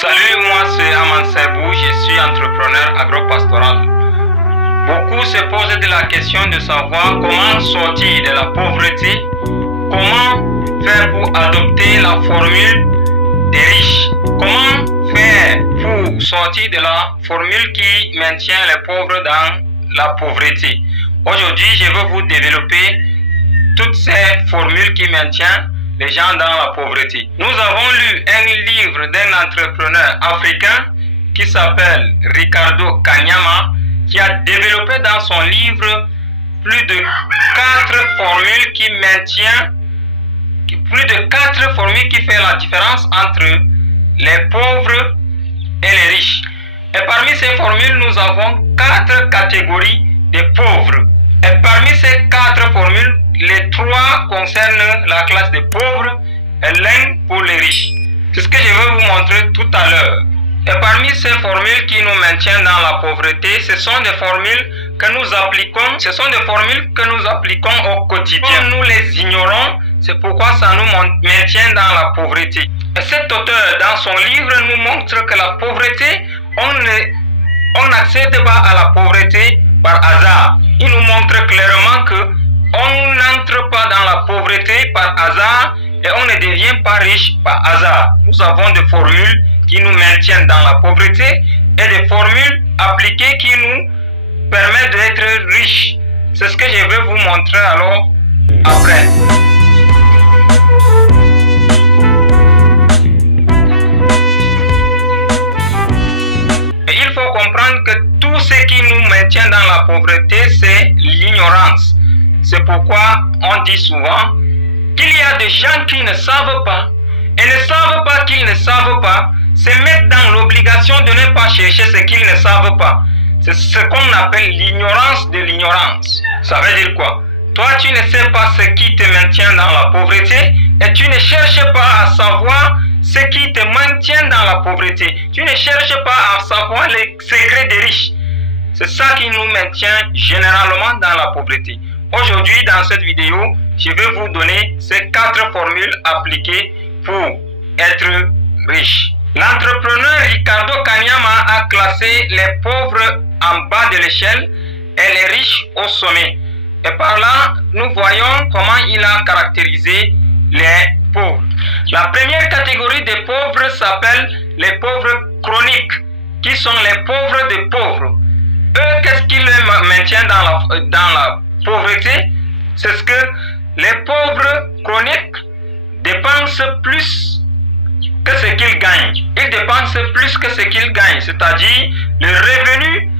Salut, moi c'est Aman Sebou, je suis entrepreneur agropastoral. Beaucoup se posent de la question de savoir comment sortir de la pauvreté, comment faire pour adopter la formule des riches, comment faire pour sortir de la formule qui maintient les pauvres dans la pauvreté. Aujourd'hui, je veux vous développer toutes ces formules qui maintiennent les gens dans la pauvreté. Nous avons lu un livre d'un entrepreneur africain qui s'appelle Ricardo Kanyama, qui a développé dans son livre plus de 4 formules qui maintiennent, plus de 4 formules qui font la différence entre les pauvres et les riches. Et parmi ces formules, nous avons 4 catégories de pauvres. Et parmi ces 4 formules, les 3 concernent la classe des pauvres et l'un pour les riches. C'est ce que je vais vous montrer tout à l'heure. Et parmi ces formules qui nous maintiennent dans la pauvreté, ce sont des formules que nous appliquons, au quotidien. Nous les ignorons, c'est pourquoi ça nous maintient dans la pauvreté. Et cet auteur, dans son livre, nous montre que la pauvreté, on n'accède pas à la pauvreté par hasard. Il nous montre clairement que on n'entre pas dans la pauvreté par hasard et on ne devient pas riche par hasard. Nous avons des formules qui nous maintiennent dans la pauvreté et des formules appliquées qui nous permettent d'être riches. C'est ce que je vais vous montrer alors après. Et il faut comprendre que tout ce qui nous maintient dans la pauvreté, c'est l'ignorance. C'est pourquoi on dit souvent qu'il y a des gens qui ne savent pas et ne savent pas qu'ils ne savent pas, se mettent dans l'obligation de ne pas chercher ce qu'ils ne savent pas. C'est ce qu'on appelle l'ignorance de l'ignorance. Ça veut dire quoi? Toi, tu ne sais pas ce qui te maintient dans la pauvreté et tu ne cherches pas à savoir ce qui te maintient dans la pauvreté. Tu ne cherches pas à savoir les secrets des riches. C'est ça qui nous maintient généralement dans la pauvreté. Aujourd'hui, dans cette vidéo, je vais vous donner ces 4 formules appliquées pour être riche. L'entrepreneur Ricardo Kanyama a classé les pauvres en bas de l'échelle et les riches au sommet. Et par là, nous voyons comment il a caractérisé les pauvres. La première catégorie de pauvres s'appelle les pauvres chroniques, qui sont les pauvres des pauvres. Eux, qu'est-ce qui les maintient dans la pauvreté? C'est ce que les pauvres chroniques dépensent plus que ce qu'ils gagnent. Ils dépensent plus que ce qu'ils gagnent, c'est-à-dire le revenu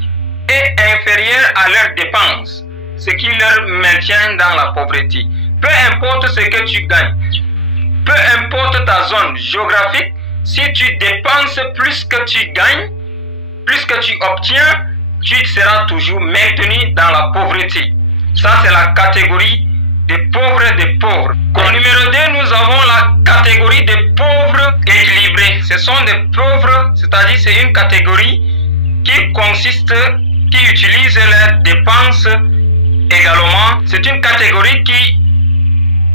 est inférieur à leurs dépenses, ce qui leur maintient dans la pauvreté. Peu importe ce que tu gagnes, peu importe ta zone géographique, si tu dépenses plus que tu gagnes, plus que tu obtiens, tu seras toujours maintenu dans la pauvreté. Ça, c'est la catégorie des pauvres des pauvres. Comme numéro 2, nous avons la catégorie des pauvres équilibrés. Ce sont des pauvres, c'est-à-dire c'est une catégorie qui utilise leurs dépenses également. C'est une catégorie qui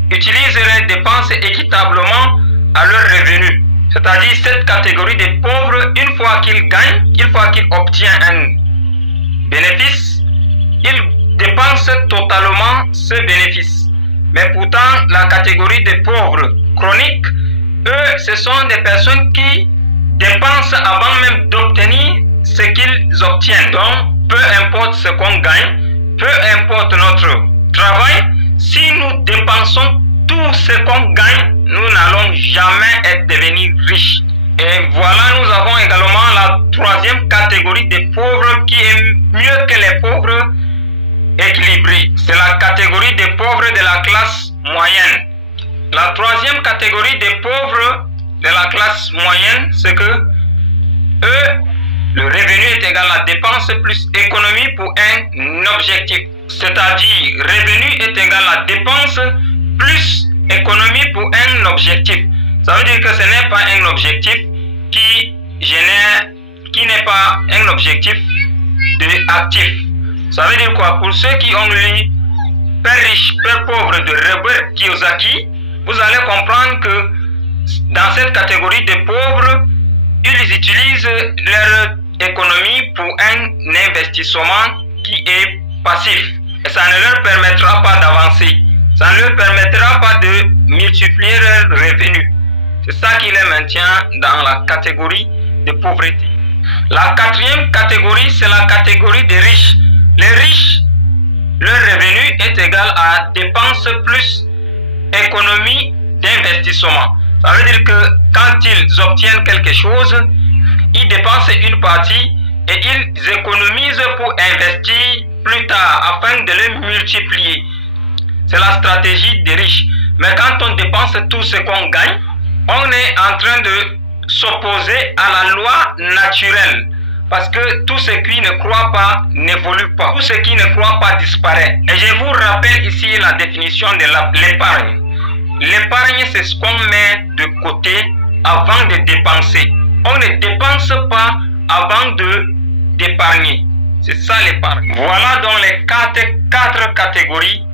utilise leurs dépenses équitablement à leurs revenus. C'est-à-dire cette catégorie des pauvres, une fois qu'ils gagnent, une fois qu'ils obtiennent un bénéfice, ils dépensent totalement ce bénéfice. Mais pourtant, la catégorie des pauvres chroniques, eux, ce sont des personnes qui dépensent avant même d'obtenir ce qu'ils obtiennent. Donc, peu importe ce qu'on gagne, peu importe notre travail, si nous dépensons tout ce qu'on gagne, nous n'allons jamais devenir riches. Et voilà, nous avons également la 3e catégorie des pauvres qui est mieux que les pauvres équilibrés. C'est la catégorie des pauvres de la classe moyenne. La 3e catégorie des pauvres de la classe moyenne, c'est que eux, le revenu est égal à dépense plus économie pour un objectif. C'est-à-dire, revenu est égal à dépense plus économie pour un objectif. Ça veut dire que ce n'est pas un objectif qui n'est pas un objectif actif. Ça veut dire quoi? Pour ceux qui ont lu Père riche, Père pauvre de Robert Kiyosaki, vous allez comprendre que dans cette catégorie de pauvres, il ils utilisent leur économie pour un investissement qui est passif. Et ça ne leur permettra pas d'avancer. Ça ne leur permettra pas de multiplier leurs revenus. C'est ça qui les maintient dans la catégorie de pauvreté. La quatrième catégorie, c'est la catégorie des riches. Les riches, leur revenu est égal à dépenses plus économie d'investissement. Ça veut dire que quand ils obtiennent quelque chose, ils dépensent une partie et ils économisent pour investir plus tard afin de le multiplier. C'est la stratégie des riches. Mais quand on dépense tout ce qu'on gagne, on est en train de s'opposer à la loi naturelle. Parce que tout ce qui ne croit pas n'évolue pas. Tout ce qui ne croit pas disparaît. Et je vous rappelle ici la définition de l'épargne. L'épargne, c'est ce qu'on met de côté avant de dépenser. On ne dépense pas avant d'épargner. C'est ça l'épargne. Voilà donc les quatre catégories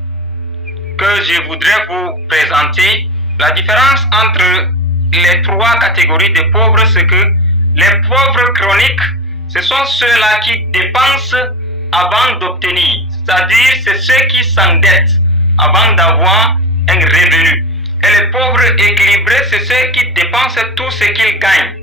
que je voudrais vous présenter. La différence entre les trois catégories de pauvres, c'est que les pauvres chroniques, ce sont ceux-là qui dépensent avant d'obtenir. C'est-à-dire, c'est ceux qui s'endettent avant d'avoir un revenu. Et les pauvres équilibrés, c'est ceux qui dépensent tout ce qu'ils gagnent.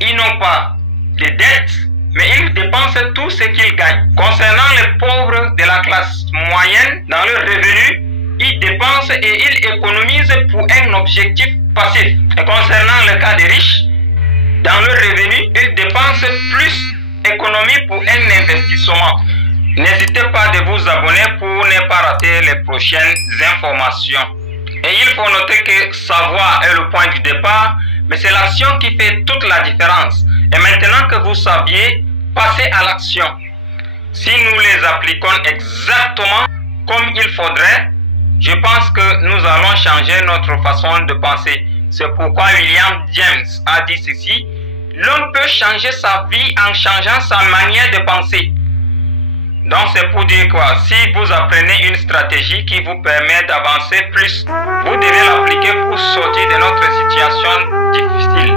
Ils n'ont pas de dettes, mais ils dépensent tout ce qu'ils gagnent. Concernant les pauvres de la classe moyenne, dans leur revenu, ils dépensent et ils économisent pour un objectif passif. Et concernant le cas des riches, dans leur revenu, ils dépensent plus économie pour un investissement. N'hésitez pas de vous abonner pour ne pas rater les prochaines informations. Et il faut noter que savoir est le point du départ, mais c'est l'action qui fait toute la différence. Et maintenant que vous saviez, passez à l'action. Si nous les appliquons exactement comme il faudrait, je pense que nous allons changer notre façon de penser. C'est pourquoi William James a dit ceci: l'homme peut changer sa vie en changeant sa manière de penser. Donc c'est pour dire quoi? Si vous apprenez une stratégie qui vous permet d'avancer plus, vous devez l'appliquer pour sortir de notre situation difficile.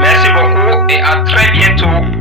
Merci beaucoup et à très bientôt.